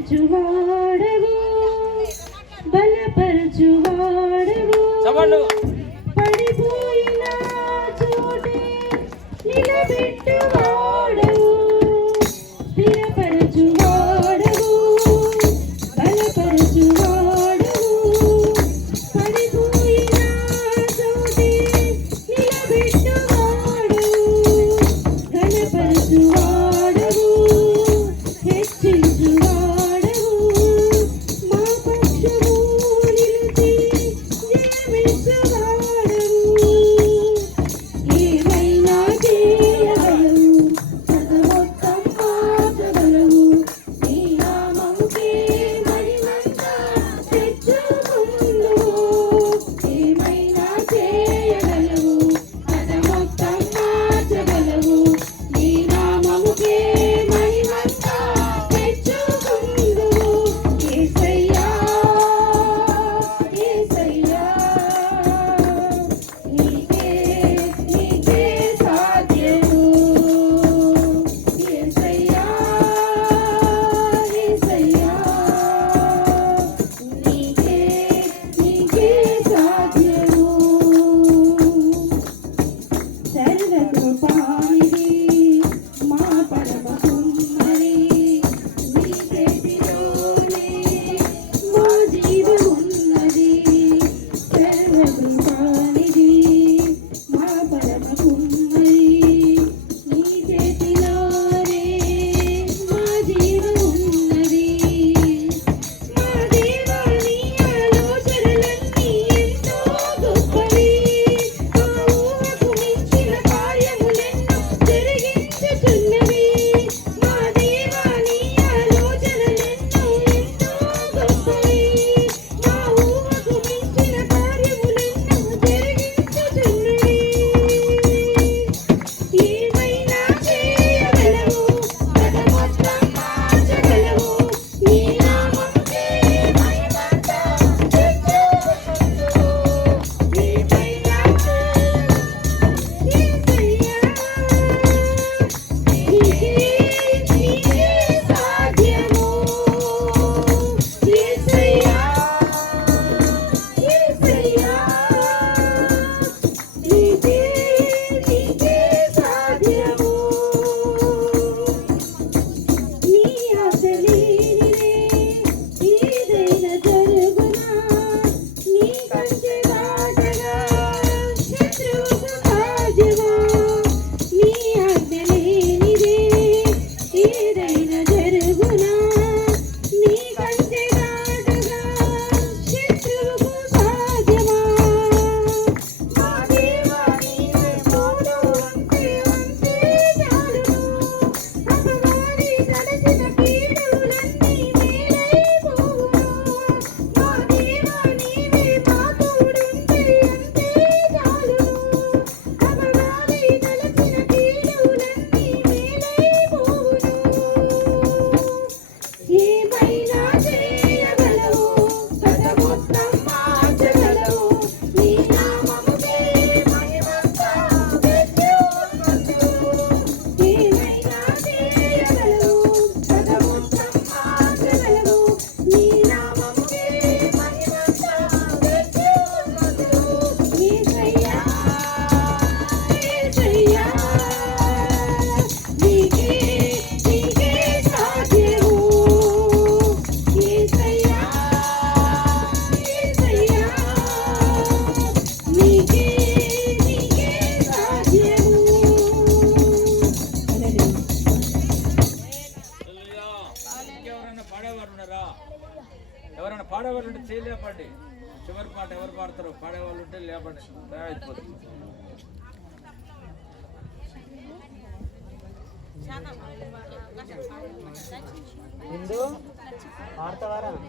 స్థిరపరచువాడవు బలపరచువాడవు పడిపోయిన చోటే నిలబెట్టువాడవు స్థిరపరచువాడవు బలపరచువాడవు పడిపోయిన చోటే నిలబెట్టువాడవు ఘనపరచువాడవు హెచ్చించువాడవు మా పక్షము నిలిచి జయమిచ్చువాడవు ఏమైనా చేయగలవు సర్వోత్తం మార్చగలవు నీ నామముకే మహిమంతా తెచ్చుకుందువు ఏమైనా చేయగలవు సర్వోత్తం మార్చగలవు నీ నామముకే మహిమంతా తెచ్చుకుందువు యేసయ్యా యేసయ్యా నీకే నీకే సాధ్యము యేసయ్యా యేసయ్యా నీకే నీకే సాధ్యము సర్వకృపానిధి మా పరమ సుందరి నీ చేతిలోనే మా జీవమున్నది సర్వకృపానిధి మా పరమ సుందరి నీ చేతిలోనే మా జీవమున్నది మా దేవా నీ ఆలోచనలన్నీ ఎంతో గొప్పవి మా ఊహకు మించిన కార్యములెన్నో జరిగించుచున్నవి మా దేవా నీ ఆలోచనలెన్నో ఎంతో గొప్పవి మా ఊహకు మించిన కార్యములెన్నో జరిగించుచున్నవి ఏమైనా చేయగలవు పదమొత్తం మార్చగలవు నీ నామముకే మహిమంతా తెచ్చుకుందువు ఏమైనా యేసయ్యా నీకే నీకే సాధ్యము యేసయ్యా యేసయ్యా నీకే నీకే సాధ్యము నీ ఆశ లేనిదే ఏదైనా జరుగునా నీ కంచె దాటగా శత్రువుకు సాధ్యమా నీ ఆజ్ఞ లేనిదే ఏదైనా జరుగునా నీ కంచె దాటగా శత్రువుకు సాధ్యమా మా దేవా నీవే తోడు ఉంటే చాలును అపవాది తలచిన కీడులన్నీ మేలైపోవును మా దేవా నీవే మా తోడుంటే చాలును అపవాది తలచిన కీడులన్నీ మేలైపోవును ఏమైనా చేయగలవు సర్వోత్తం మార్చగలవు నీ నామముకే మహిమంతా తెచ్చుకుందువు ఏమైనా చేయగలవు సర్వోత్తం మార్చగలవు నీ నామముకే మహిమంతా తెచ్చుకుందువు యేసయ్యా యేసయ్యా నీకే నీకే సాధ్యము యేసయ్యా యేసయ్యా నీకే నీకే సాధ్యము ఎవరైనా పాడేవారు ఉన్నారా? ఎవరైనా పాడేవాళ్ళు ఉంటే చేయి లేపండి. చివరి పాట ఎవరు పాడతారో పాడేవాళ్ళు ఉంటే లేపండి. అయిపోతుంది. పాడతావారా?